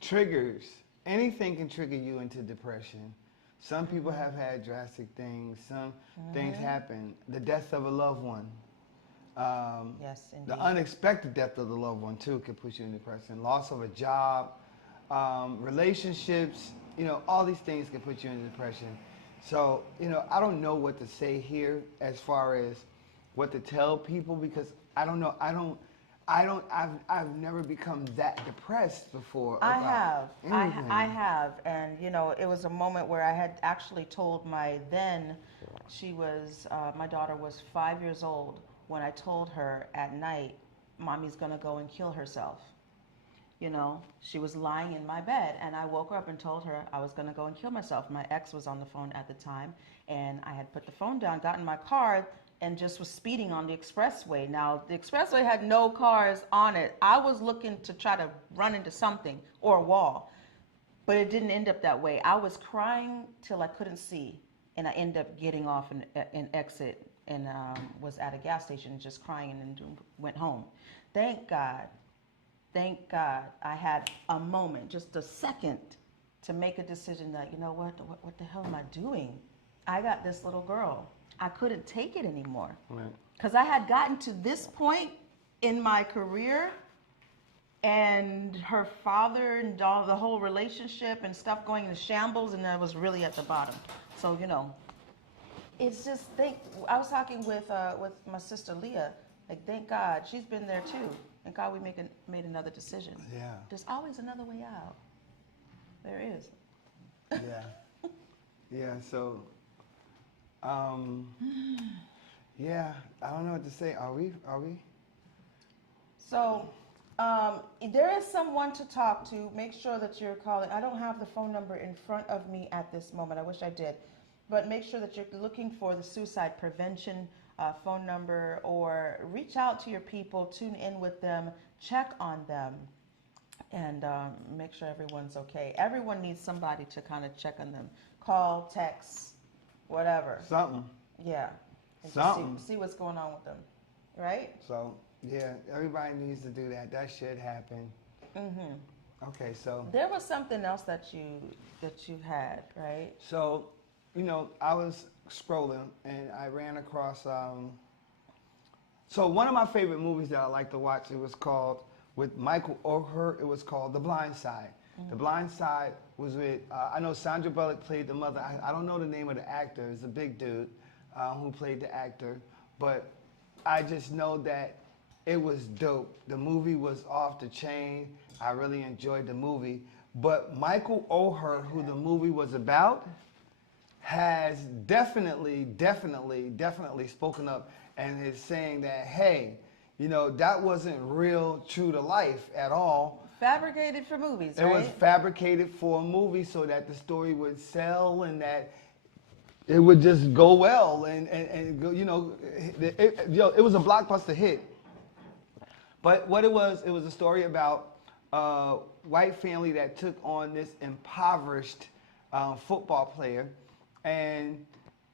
Triggers. Anything can trigger you into depression. Some people have had drastic things. Some things happen. The death of a loved one. Yes, indeed. The unexpected death of the loved one, too, can put you in depression. Loss of a job, relationships, all these things can put you in depression. So, I don't know what to say here as far as what to tell people, because I don't know. I've never become that depressed before. I have. And, it was a moment where I had actually told my my daughter was 5 years old when I told her at night, Mommy's going to go and kill herself. She was lying in my bed, and I woke her up and told her I was going to go and kill myself. My ex was on the phone at the time, and I had put the phone down, got in my car, and just was speeding on the expressway. Now, the expressway had no cars on it. I was looking to try to run into something or a wall, but it didn't end up that way. I was crying till I couldn't see, and I ended up getting off and exit and was at a gas station just crying, and then went home. Thank God I had a moment, just a second, to make a decision that, what the hell am I doing? I got this little girl. I couldn't take it anymore. Because I had gotten to this point in my career, and her father and the whole relationship and stuff going into shambles, and I was really at the bottom. So, it's just, I was talking with my sister Leah, like, thank God, she's been there too. Thank God we made another decision. Yeah. There's always another way out. There is. Yeah. Yeah, so, yeah, I don't know what to say. Are we? So, there is someone to talk to. Make sure that you're calling. I don't have the phone number in front of me at this moment. I wish I did. But make sure that you're looking for the suicide prevention phone number, or reach out to your people, tune in with them, check on them, and make sure everyone's okay. Everyone needs somebody to kind of check on them. Call, text, whatever. Something. Yeah. And Something. See what's going on with them, right? So, yeah, everybody needs to do that. That should happen. Okay, so. There was something else that you had, right? So, I was scrolling and I ran across, so one of my favorite movies that I like to watch, it was called, with Michael Oher, it was called The Blind Side. The Blind Side was with, I know Sandra Bullock played the mother. I don't know the name of the actor. It's a big dude who played the actor. But I just know that it was dope. The movie was off the chain. I really enjoyed the movie. But Michael Oher, who the movie was about, has definitely spoken up and is saying that, hey, that wasn't real, true to life at all. Fabricated for movies, right? It was fabricated for a movie so that the story would sell and that it would just go well, and it was a blockbuster hit. But what it was a story about a white family that took on this impoverished football player. And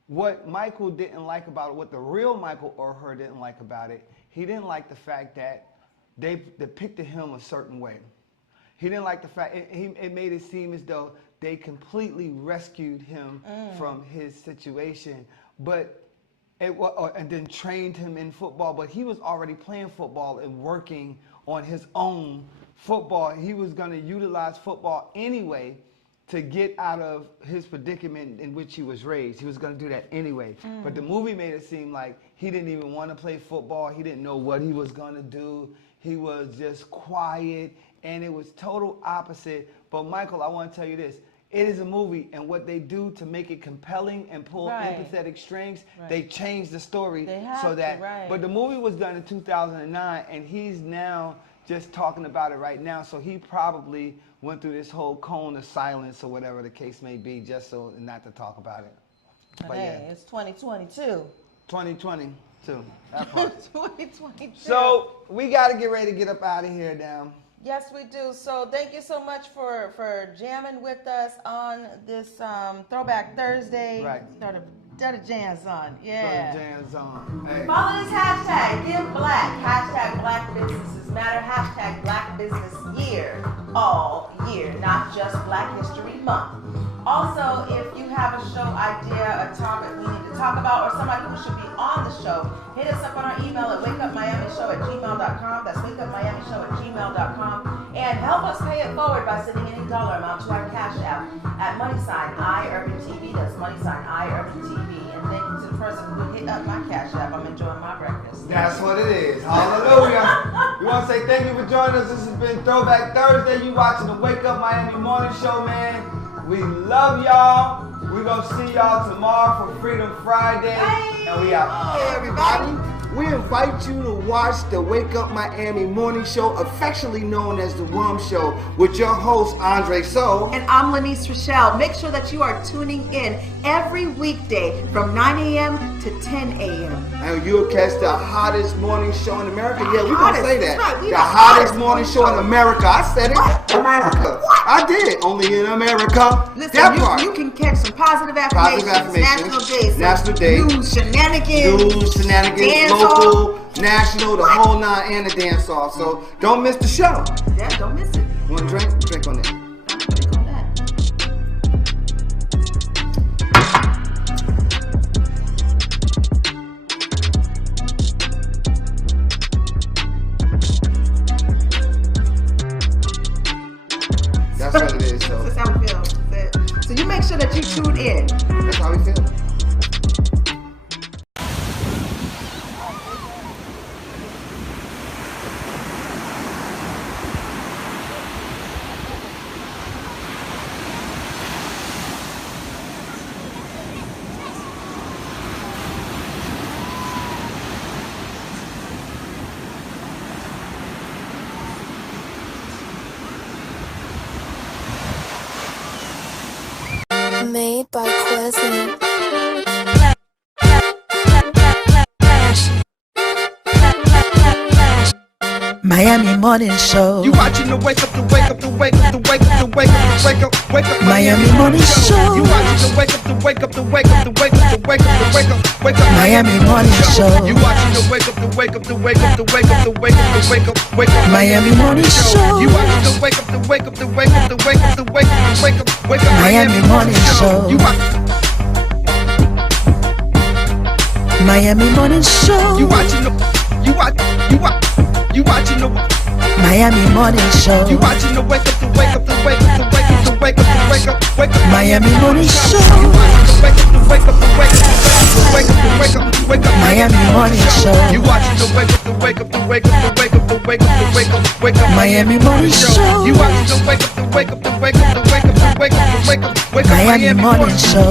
what Michael didn't like about it, what the real Michael Oher didn't like about it, he didn't like the fact that they depicted him a certain way. He didn't like the fact, it made it seem as though they completely rescued him from his situation, and then trained him in football. But he was already playing football and working on his own football. He was going to utilize football anyway to get out of his predicament in which he was raised. He was going to do that anyway. But the movie made it seem like he didn't even want to play football. He didn't know what he was going to do. He was just quiet, and it was total opposite. But Michael, I want to tell you this. It is a movie, and what they do to make it compelling and pull empathetic strings, they change the story so that. But the movie was done in 2009, and he's now just talking about it right now, so he probably went through this whole cone of silence or whatever the case may be, just so not to talk about it. But hey, it's 2022. 2022. That part. 2022. So we got to get ready to get up out of here now. Yes, we do. So thank you so much for jamming with us on this Throwback Thursday. Right. Throw the jams on. Yeah. Throw the jams on. Hey. Follow this hashtag, Give Black. Hashtag Black Businesses Matter. Hashtag Black Business Year. All year, not just Black History Month. Also, if you have a show idea, a topic we need to talk about, or somebody who should be on the show, hit us up on our email at wakeupmiamishow@gmail.com. That's wakeupmiamishow@gmail.com. And help us pay it forward by sending any dollar amount to our Cash App at $IUrbanTV. That's $IUrbanTV. And thank you to the person who hit up my Cash App. I'm enjoying my breakfast. That's what it is. Hallelujah. We want to say thank you for joining us. This has been Throwback Thursday. You watching the Wake Up Miami Morning Show, man. We love y'all. We're going to see y'all tomorrow for Freedom Friday. And we out. Hey, everybody. We invite you to watch the Wake Up Miami Morning Show, affectionately known as the Rum Show, with your host, Andre So. And I'm Lanice Rochelle. Make sure that you are tuning in every weekday from 9 a.m. to 10 a.m. And you'll catch the hottest morning show in America. Yeah, we're going to say that. Right. The hottest morning show in America. I said it. America. I did. Only in America. Listen, you can catch some positive affirmations. National days. News, shenanigans. Local, national, the whole nine, and the dance off. So don't miss the show. Yeah, don't miss it. Want a drink? Drink on it. Drink on that. That's what it is, though. That's how we feel. So you make sure that you tune in. That's how we feel. Made by Quezzy. Miami Morning Show. You watching the wake up, the wake up, the wake up, the wake up, the wake up, the wake up, wake up. Miami Morning Show. You watching the wake up, the wake up, the wake up, the wake up, the wake up, the wake up, wake up. Miami Morning Show. You watching the wake up, the wake up, the wake up, the wake up, the wake up, the wake up, wake up. Miami Morning Show. You watching the wake up, the wake up, the wake up, the wake up, the wake up, the wake up, wake up. Miami Morning Show. You watch. Miami Morning Show. You watching the. You watch. You watching the. Miami Morning Show. You watching the wake up, the wake up, the wake up, the wake up, the wake up, the wake up, wake up. Miami Morning Show. You watching the wake up, the wake up, the wake up, the wake up, the wake up, the wake up. Miami Morning Show. You watching the wake up, the wake up, the wake up, the wake up, the wake up, the wake up, wake up. Miami Morning Show. You watching the wake up, the wake up, the wake up, the wake up, the wake up, the wake up, wake up. Miami Morning Show.